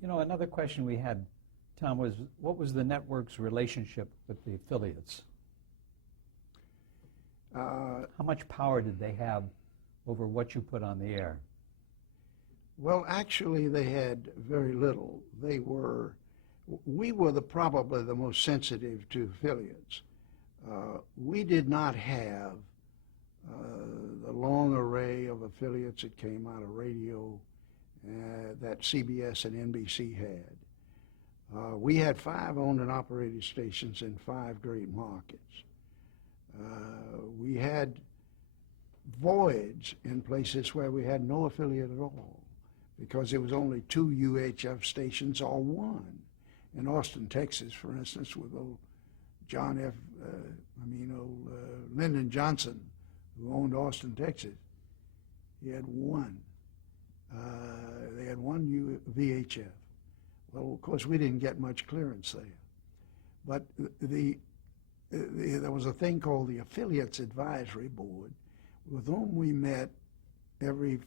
You know, another question we had, Tom, was what was the network's relationship with the affiliates? How much power did they have over what you put on the air? Well, actually, they had very little. We were probably the most sensitive to affiliates. We did not have the long array of affiliates that came out of radio that CBS and NBC had. We had 5 owned and operated stations in 5 great markets. We had voids in places where we had no affiliate at all because there was only 2 UHF stations or 1. In Austin, Texas, for instance, with old Lyndon Johnson, who owned Austin, Texas, he had 1. They had 1 VHF. Well, of course, we didn't get much clearance there. But there was a thing called the Affiliates Advisory Board, with whom we met every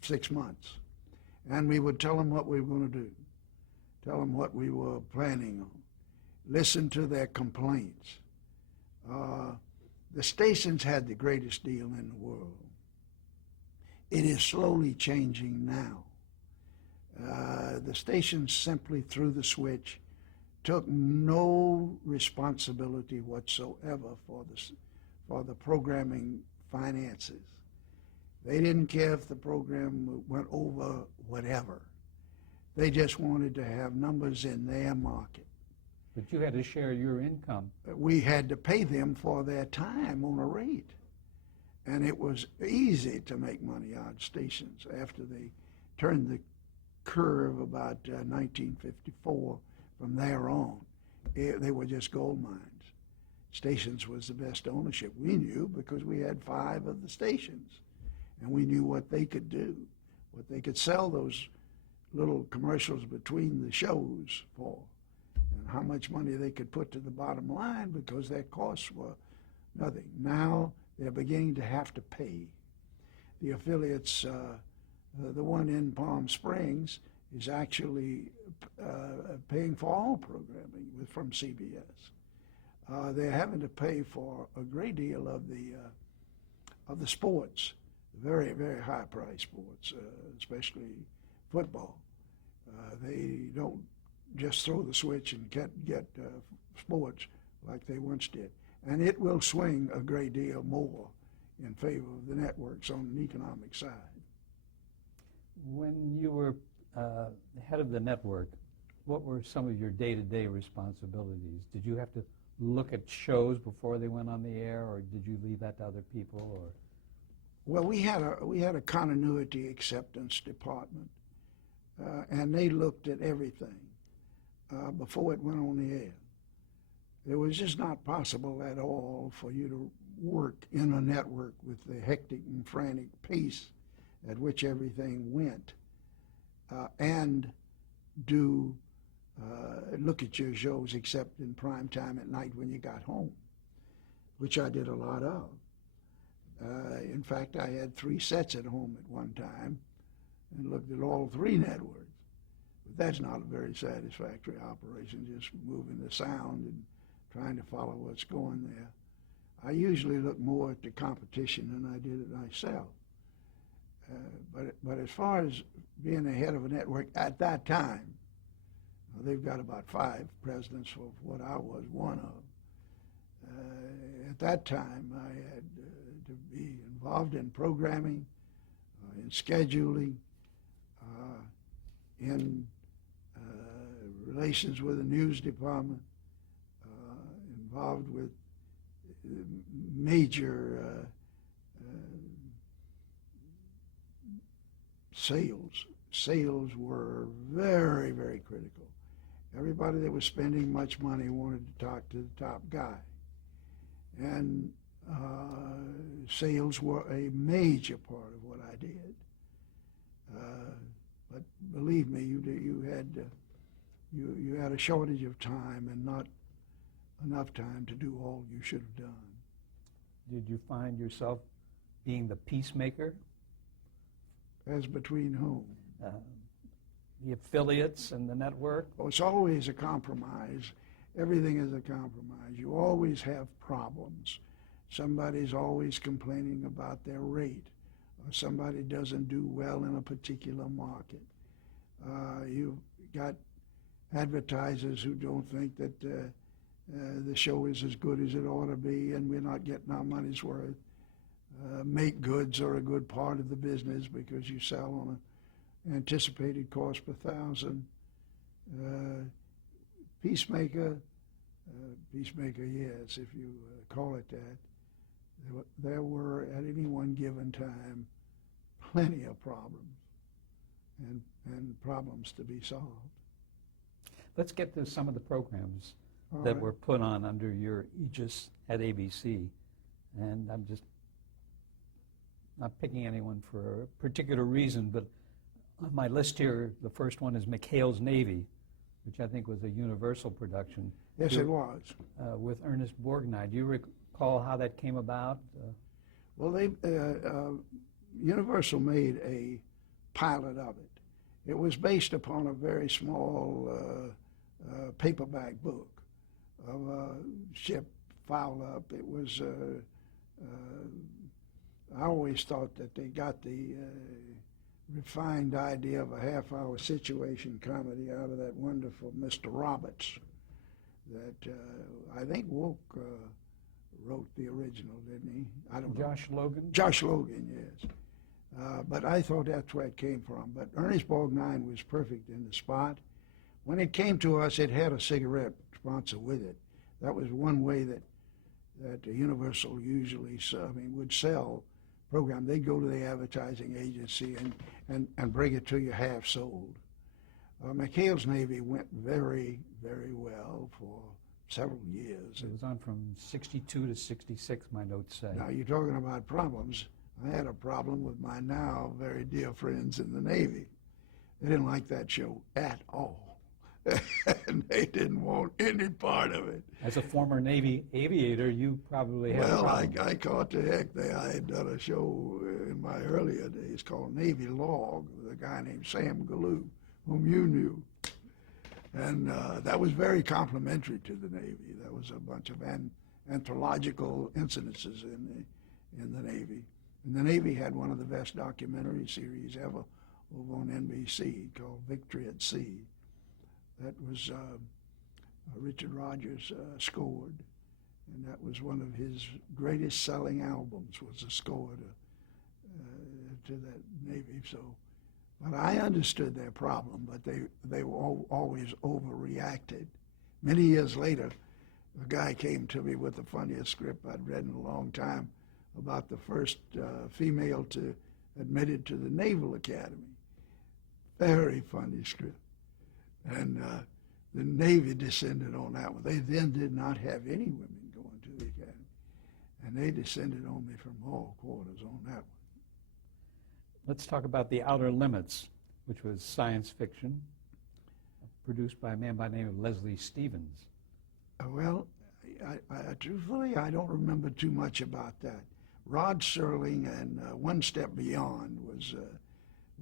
6 months. And we would tell them what we were going to do, tell them what we were planning on, listen to their complaints. The stations had the greatest deal in the world. It is slowly changing now. The stations simply threw the switch, took no responsibility whatsoever for the programming finances. They didn't care if the program went over whatever. They just wanted to have numbers in their market. But you had to share your income. We had to pay them for their time on a rate. And it was easy to make money out of stations after they turned the curve about 1954. From there on, they were just gold mines. Stations was the best ownership. We knew because we had 5 of the stations, and we knew what they could do, what they could sell those little commercials between the shows for, and how much money they could put to the bottom line because their costs were nothing. Now they're beginning to have to pay. The affiliates, the one in Palm Springs, is actually paying for all programming from CBS. They're having to pay for a great deal of the sports, very, very high-priced sports, especially football. They don't just throw the switch and get sports like they once did. And it will swing a great deal more in favor of the networks on an economic side. When you were head of the network, what were some of your day-to-day responsibilities? Did you have to look at shows before they went on the air, or did you leave that to other people? Or well, we had a continuity acceptance department, and they looked at everything before it went on the air. It was just not possible at all for you to work in a network with the hectic and frantic pace at which everything went, and do look at your shows except in prime time at night when you got home, which I did a lot of. In fact, I had 3 sets at home at one time and looked at all 3 networks. But that's not a very satisfactory operation, just moving the sound and trying to follow what's going there. I usually look more at the competition than I did it myself. But as far as being the head of a network at that time, they've got about 5 presidents of what I was one of. At that time, I had to be involved in programming, in scheduling, in relations with the news department, involved with major sales. Sales were very, very critical. Everybody that was spending much money wanted to talk to the top guy. And sales were a major part of what I did. But believe me, you had a shortage of time and not enough time to do all you should have done. did you find yourself being the peacemaker? As between whom? the affiliates and the network? Oh, it's always a compromise. Everything is a compromise. You always have problems. Somebody's always complaining about their rate, or somebody doesn't do well in a particular market. You've got advertisers who don't think that the show is as good as it ought to be, and we're not getting our money's worth. Make goods are a good part of the business because you sell on an anticipated cost per thousand. Peacemaker, yes, if you call it that. There were, at any one given time, plenty of problems and problems to be solved. Let's get to some of the programs All that right. were put on under your aegis at ABC. And I'm just not picking anyone for a particular reason, but on my list here, the first one is McHales Navy, which I think was a Universal production. Yes, it was. With Ernest Borgnine. Do you recall how that came about? Well, Universal made a pilot of it. It was based upon a very small paperback book of a ship fouled up. It was, I always thought that they got the refined idea of a half-hour situation comedy out of that wonderful Mr. Roberts that I think Woke wrote the original, didn't he? I don't know. Josh Logan? Josh Logan, yes. But I thought that's where it came from. But Ernest Borgnine was perfect in the spot. When it came to us, it had a cigarette sponsor with it. That was one way that Universal usually would sell program. They'd go to the advertising agency and bring it to you half sold. McHales Navy went very, very well for several years. It was on from 62 to 66, my notes say. Now, you're talking about problems. I had a problem with my now very dear friends in the Navy. They didn't like that show at all. And they didn't want any part of it. As a former Navy aviator, you probably had a Well, problem. I caught the heck there. I had done a show in my earlier days called Navy Log with a guy named Sam Galoo, whom you knew. And that was very complimentary to the Navy. There was a bunch of anthological incidences in the Navy. And the Navy had one of the best documentary series ever over on NBC called Victory at Sea. That was Richard Rodgers scored, and that was one of his greatest selling albums, was a score to that Navy. So, but I understood their problem, but they always overreacted. Many years later, a guy came to me with the funniest script I'd read in a long time about the first female admitted to the Naval Academy. Very funny script. And the Navy descended on that one. They then did not have any women going to the academy. And they descended on me from all quarters on that one. Let's talk about The Outer Limits, which was science fiction, produced by a man by the name of Leslie Stevens. Well, truthfully, I don't remember too much about that. Rod Serling and One Step Beyond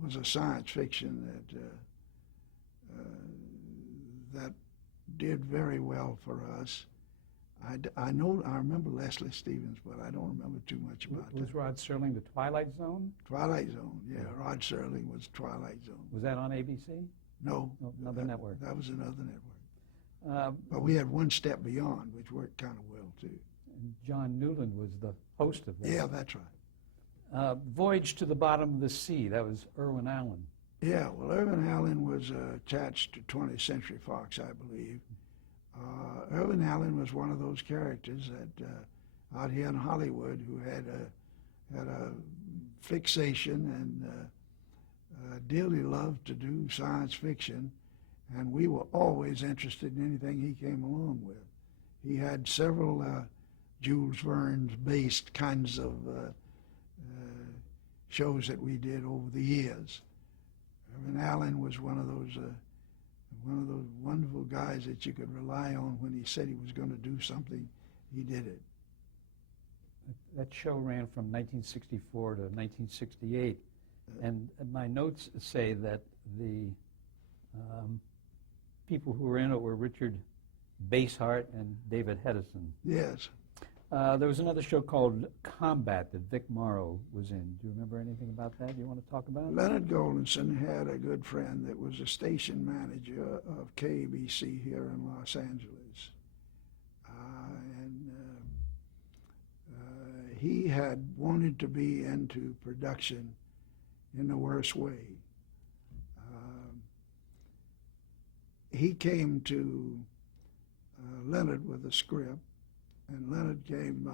was a science fiction that did very well for us. I remember Leslie Stevens, but I don't remember too much about that. Was Rod Serling The Twilight Zone? Twilight Zone, yeah. Rod Serling was Twilight Zone. Was that on ABC? No. No, another network. That was another network. But we had One Step Beyond, which worked kind of well, too. And John Newland was the host of that. Yeah, that's right. Voyage to the Bottom of the Sea, that was Irwin Allen. Yeah, well, Irwin Allen was attached to 20th Century Fox, I believe. Irwin Allen was one of those characters that out here in Hollywood who had a fixation and dearly loved to do science fiction, and we were always interested in anything he came along with. He had several Jules Verne-based kinds of shows that we did over the years. Irwin Allen was one of those wonderful guys that you could rely on. When he said he was going to do something, he did it. That show ran from 1964 to 1968, and my notes say that the People who were in it were Richard Basehart and David Hedison. Yes. There was another show called Combat that Vic Morrow was in. Do you remember anything about that? Do you want to talk about it? Leonard Goldenson had a good friend that was a station manager of KBC here in Los Angeles. He had wanted to be into production in the worst way. He came to Leonard with a script, and Leonard came,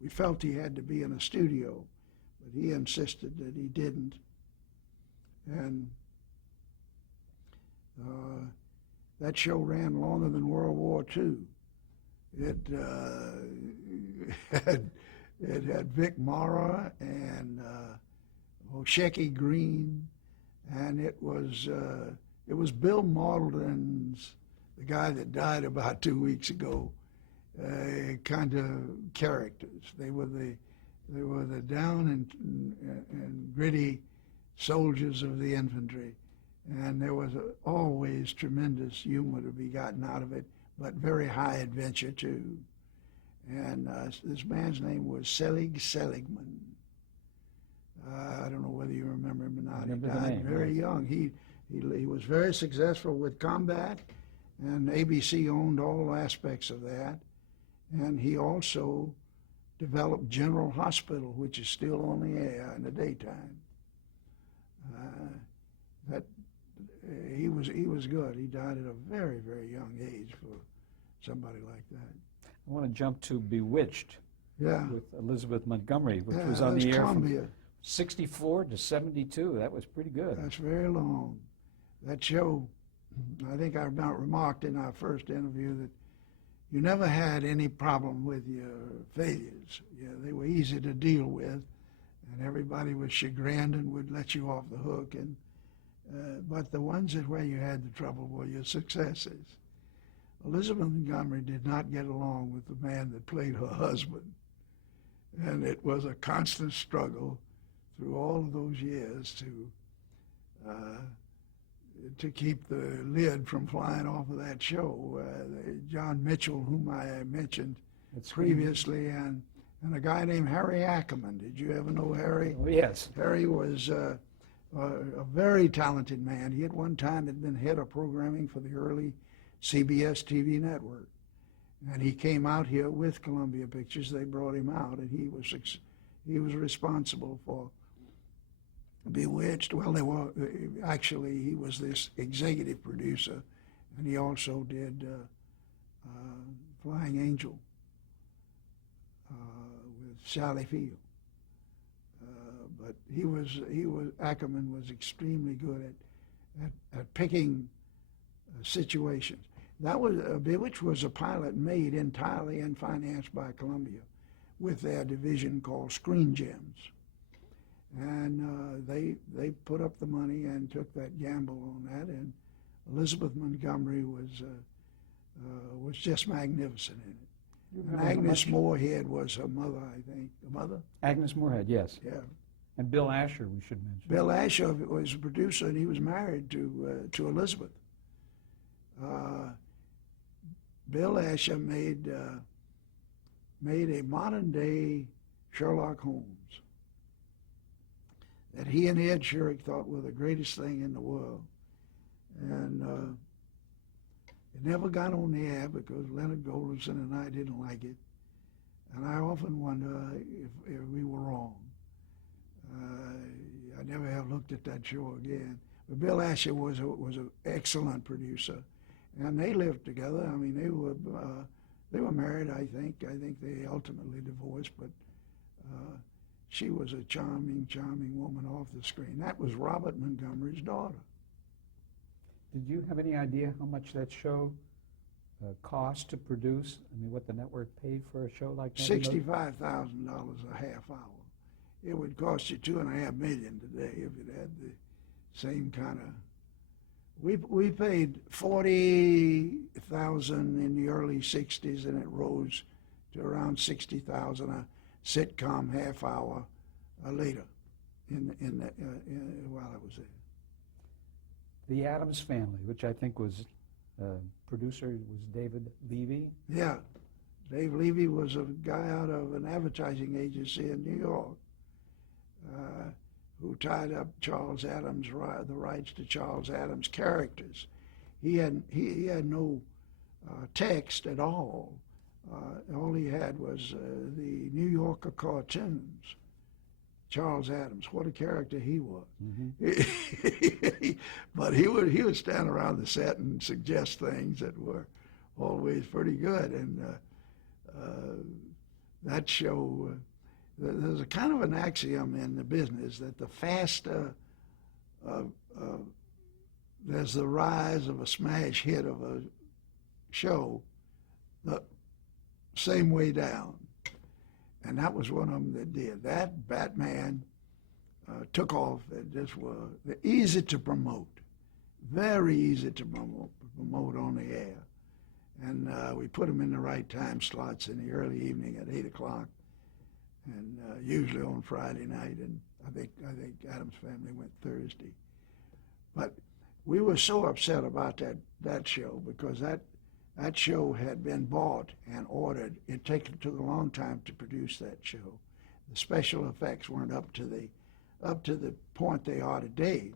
we felt he had to be in a studio, but he insisted that he didn't. And that show ran longer than World War II. It had Vic Morrow and Shecky Green, and it was Bill Malden's, the guy that died about 2 weeks ago, kind of characters. They were the down and gritty soldiers of the infantry, and there was always tremendous humor to be gotten out of it, but very high adventure too. And this man's name was Selig Seligman. I don't know whether you remember him or not. He died very young. He was very successful with Combat, and ABC owned all aspects of that. And he also developed General Hospital, which is still on the air in the daytime. He was good. He died at a very, very young age for somebody like that. I want to jump to Bewitched with Elizabeth Montgomery, which was on the air from 64 to 72. That was pretty good. That's very long. That show, I think I remarked in our first interview that you never had any problem with your failures. Yeah, they were easy to deal with, and everybody was chagrined and would let you off the hook. And but the ones where you had the trouble were your successes. Elizabeth Montgomery did not get along with the man that played her husband, and it was a constant struggle through all of those years to keep the lid from flying off of that show. John Mitchell, whom I mentioned previously, and a guy named Harry Ackerman. Did you ever know Harry? Oh, yes. Harry was a very talented man. He at one time had been head of programming for the early CBS TV network. And he came out here with Columbia Pictures. They brought him out, and he was responsible for Bewitched. Well, he was this executive producer, and he also did Flying Angel with Sally Field. But Ackerman was extremely good at picking situations. That was Bewitched was a pilot made entirely and financed by Columbia with their division called Screen Gems. And they put up the money and took that gamble on that. And Elizabeth Montgomery was just magnificent in it. And Agnes Moorehead was her mother, I think. The mother? Agnes Moorehead, yes. Yeah. And Bill Asher, we should mention. Bill Asher was a producer, and he was married to Elizabeth. Bill Asher made a modern-day Sherlock Holmes that he and Ed Shurik thought were the greatest thing in the world. And it never got on the air because Leonard Goldenson and I didn't like it. And I often wonder if we were wrong. I never have looked at that show again. But Bill Asher was an excellent producer, and they lived together. I mean, they were married. I think they ultimately divorced, but she was a charming woman off the screen. That was Robert Montgomery's daughter. Did you have any idea how much that show cost to produce? I mean, what the network paid for a show like that? $65,000 a half hour. It would cost you $2.5 million today if it had the same kind of. We paid $40,000 in the early '60s, and it rose to around $60,000 a sitcom half hour later. While I was there. The Addams Family, which I think was producer was David Levy. Yeah, Dave Levy was a guy out of an advertising agency in New York who tied up Charles Addams, the rights to Charles Addams characters. He had no text at all. All he had was the New Yorker cartoons. Charles Addams, what a character he was. Mm-hmm. But he would stand around the set and suggest things that were always pretty good. And that show, there's a kind of an axiom in the business that the faster there's the rise of a smash hit of a show, the same way down. And that was one of them that did. That Batman took off. It just was easy to promote, very easy to promote on the air. And we put them in the right time slots in the early evening at 8 o'clock, and usually on Friday night. And I think Addams Family went Thursday. But we were so upset about that show because that show had been bought and ordered. It took a long time to produce that show. The special effects weren't up to the point they are today,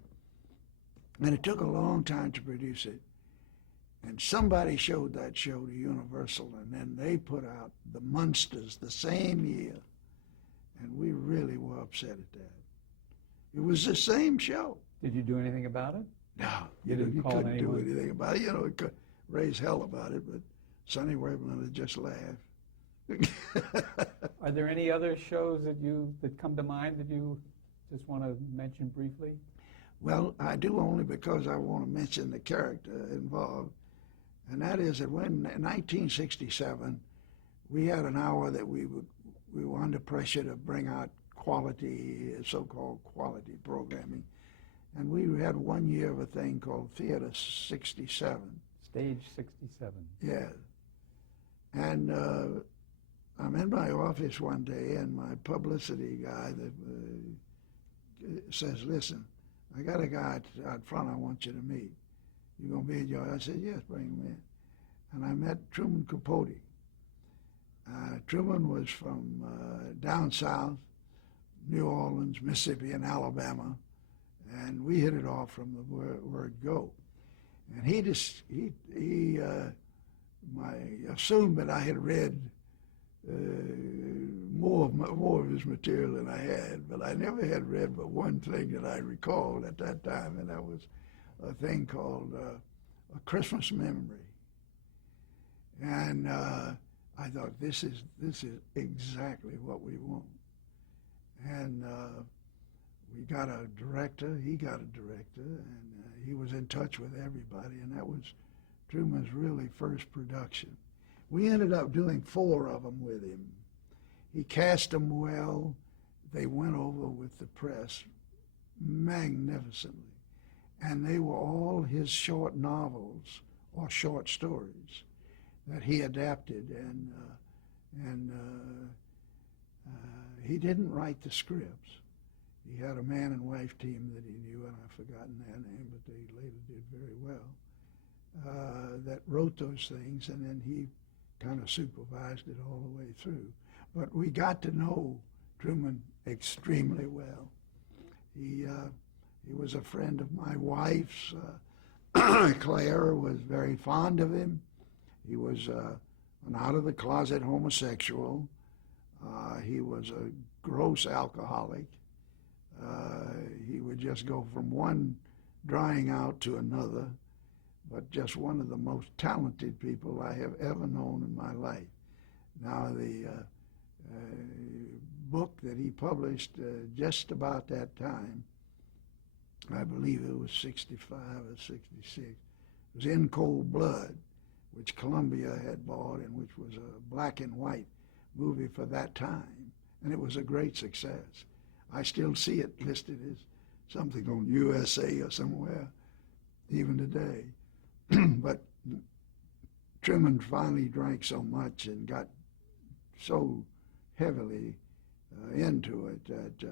and it took a long time to produce it. And somebody showed that show to Universal, and then they put out The Munsters the same year, and we really were upset at that. It was the same show. Did you do anything about it? No, you couldn't do anything about it. It could raise hell about it, but Sonny Weberlin would just laugh. Are there any other shows that come to mind that you just want to mention briefly? Well, I do, only because I want to mention the character involved, and that is that when in 1967 we had an hour that we were under pressure to bring out quality, so-called quality programming, and we had 1 year of a thing called Theater 67. Stage 67. Yeah. And I'm in my office one day, and my publicity guy that says, "Listen, I got a guy out front I want you to meet. You gonna be at your?" I said, "Yes, bring him in." And I met Truman Capote. Truman was from down south, New Orleans, Mississippi, and Alabama, and we hit it off from the word go. And he assumed that I had read more of his material than I had, but I never had read but one thing that I recalled at that time, and that was a thing called A Christmas Memory. And I thought, this is exactly what we want. And we got a director, he got a director, and he was in touch with everybody, and that was Truman's really first production. We ended up doing 4 of them with him. He cast them well. They went over with the press magnificently. And they were all his short novels or short stories that he adapted, and he didn't write the scripts. He had a man and wife team that he knew, and I've forgotten their name, but they later did very well, that wrote those things, and then he kind of supervised it all the way through. But we got to know Truman extremely well. He was a friend of my wife's. Claire was very fond of him. He was an out-of-the-closet homosexual. He was a gross alcoholic. He would just go from one drying out to another, but just one of the most talented people I have ever known in my life. Now, the book that he published just about that time, I believe it was 65 or 66, it was In Cold Blood, which Columbia had bought and which was a black and white movie for that time, and it was a great success. I still see it listed as something on USA or somewhere, even today. But Truman finally drank so much and got so heavily into it that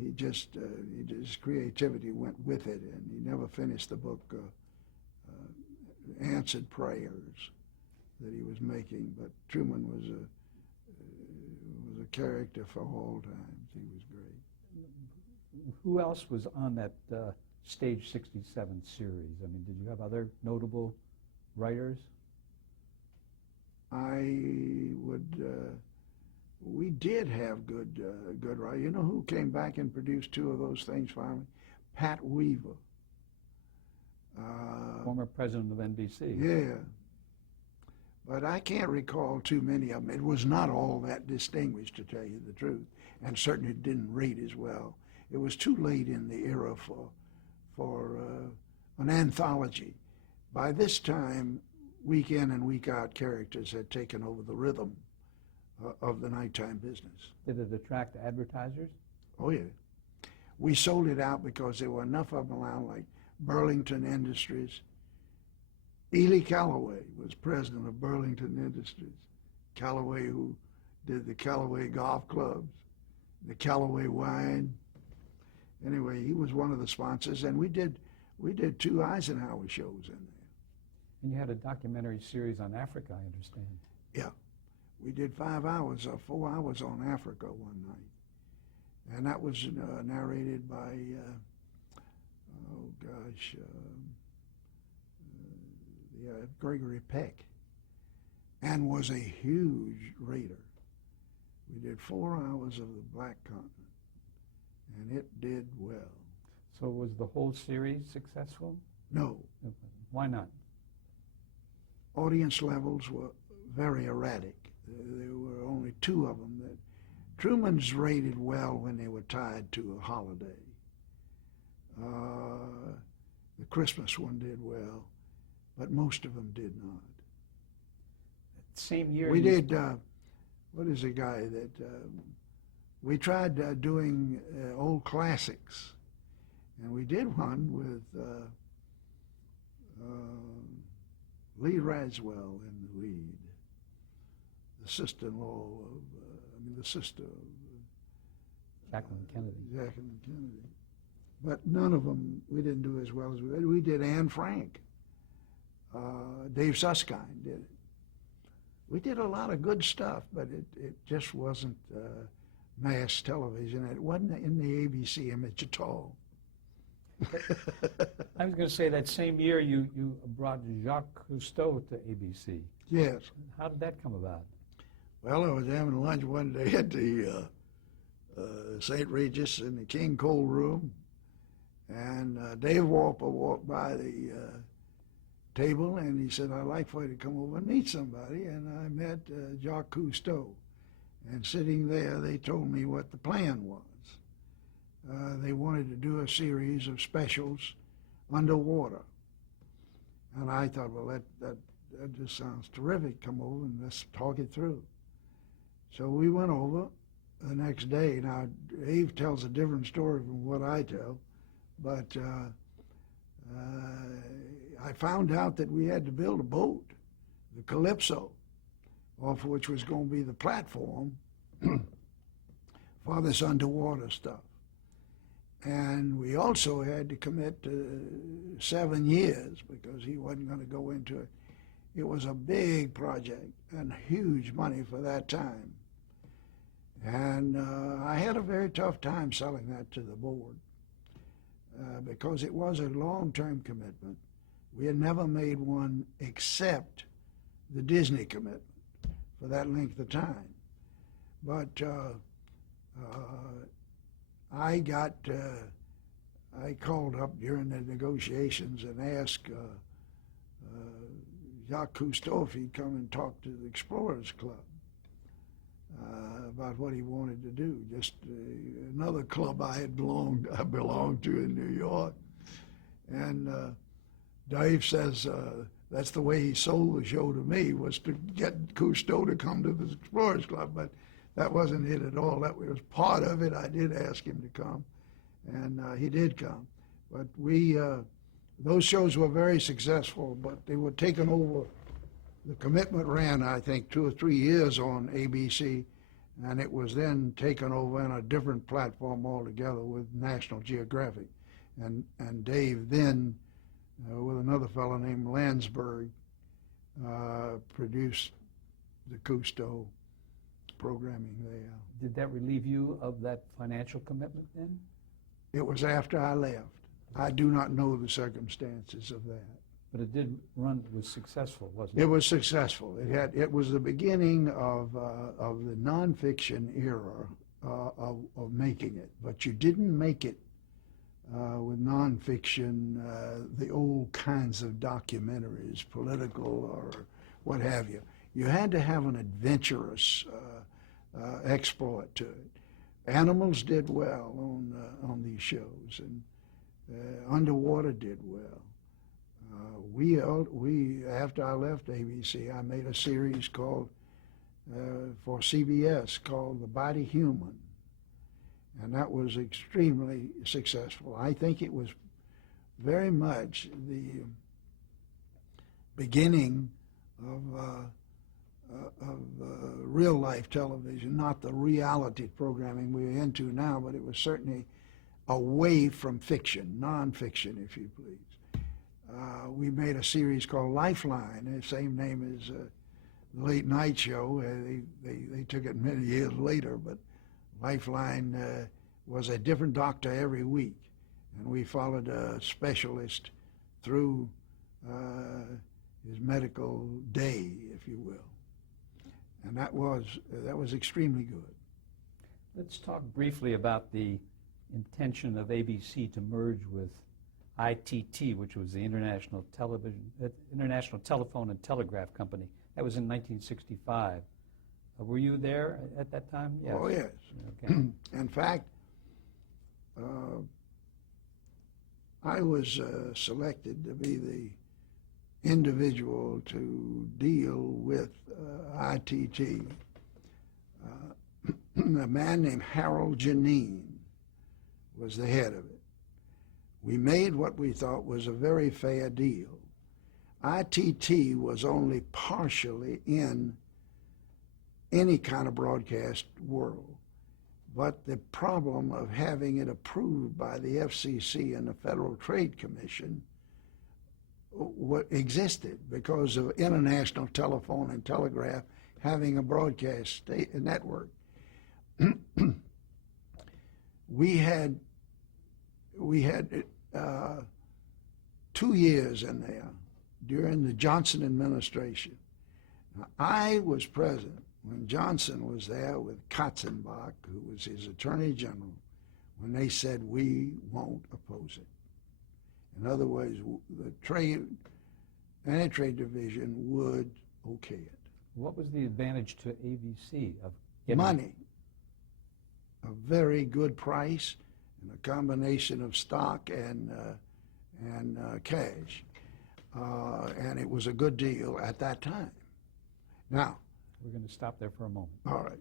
he his creativity went with it, and he never finished the book, Answered Prayers, that he was making. But Truman was a character for all times. He was great. Who else was on that Stage 67 series? I mean, did you have other notable writers? We did have good writers. You know who came back and produced two of those things finally? Pat Weaver. Former president of NBC. Yeah. But I can't recall too many of them. It was not all that distinguished, to tell you the truth, and certainly didn't rate as well. It was too late in the era for an anthology. By this time, week in and week out characters had taken over the rhythm of the nighttime business. Did it attract advertisers? Oh, yeah. We sold it out because there were enough of them around, like Burlington Industries. Ely Calloway was president of Burlington Industries. Calloway, who did the Calloway golf clubs, the Calloway wine. Anyway, he was one of the sponsors, and we did 2 Eisenhower shows in there. And you had a documentary series on Africa, I understand. Yeah. We did 5 hours or 4 hours on Africa one night. And that was narrated by, Gregory Peck, and was a huge raider. We did 4 hours of the Black Continent, and it did well. So was the whole series successful? No. Why not? Audience levels were very erratic. There were only 2 of them that Truman's rated well when they were tied to a holiday. The Christmas one did well, but most of them did not. Same year we did, what is a guy that, we tried doing old classics, and we did one with Lee Raswell in the lead, the sister-in-law of, the sister of Jacqueline Kennedy. Jacqueline Kennedy. But none of them, we didn't do as well as we did. We did Anne Frank. Dave Susskind did it. We did a lot of good stuff, but it just wasn't mass television. It wasn't in the ABC image at all. I was going to say that same year you brought Jacques Cousteau to ABC. Yes. How did that come about? Well, I was having lunch one day at the St. Regis in the King Cole room, and Dave Walper walked by the table, and he said, I'd like for you to come over and meet somebody, and I met Jacques Cousteau. And sitting there, they told me what the plan was. They wanted to do a series of specials underwater. And I thought, well, that just sounds terrific. Come over and let's talk it through. So we went over the next day. Now, Dave tells a different story from what I tell, but I found out that we had to build a boat, the Calypso, off which was going to be the platform for this underwater stuff. And we also had to commit to 7 years because he wasn't going to go into it. It was a big project and huge money for that time. And I had a very tough time selling that to the board because it was a long-term commitment. We had never made one except the Disney commitment for that length of time. But I called up during the negotiations and asked Jacques Cousteau if he'd come and talk to the Explorers Club about what he wanted to do. Just another club I belonged to in New York. And Dave says that's the way he sold the show to me, was to get Cousteau to come to the Explorers Club. But that wasn't it at all. That was part of it. I did ask him to come, and he did come. But those shows were very successful, but they were taken over. The commitment ran, I think, 2 or 3 years on ABC, and it was then taken over in a different platform altogether with National Geographic. And Dave then, with another fellow named Landsberg, produced the Cousteau programming there. Did that relieve you of that financial commitment then? It was after I left. I do not know the circumstances of that. But it did run, it was successful, wasn't it? It was successful. It was the beginning of the nonfiction era of making it. But you didn't make it with nonfiction, the old kinds of documentaries, political or what have you. You had to have an adventurous exploit to it. Animals did well on these shows, and Underwater did well. We after I left ABC, I made a series called for CBS called The Body Human, and that was extremely successful. I think it was very much the beginning of real life television, not the reality programming we're into now, but it was certainly away from fiction, nonfiction, if you please. We made a series called Lifeline, the same name as the Late Night Show. They took it many years later, but Lifeline was a different doctor every week, and we followed a specialist through his medical day, if you will. And that was extremely good. Let's talk briefly about the intention of ABC to merge with ITT, which was the International Telephone and Telegraph Company. That was in 1965. Were you there at that time? Yes. Oh, yes. Okay. In fact, I was selected to be the individual to deal with ITT. A man named Harold Janine was the head of it. We made what we thought was a very fair deal. ITT was only partially in any kind of broadcast world, but the problem of having it approved by the FCC and the Federal Trade Commission existed because of International Telephone and Telegraph having a broadcast network. We had 2 years in there during the Johnson administration. Now, I was present when Johnson was there with Katzenbach, who was his attorney general, when they said we won't oppose it. In other words, the anti-trade division would okay it. What was the advantage to ABC of getting Money, a very good price, and a combination of stock and cash, and it was a good deal at that time. Now, We're going to stop there for a moment. all right.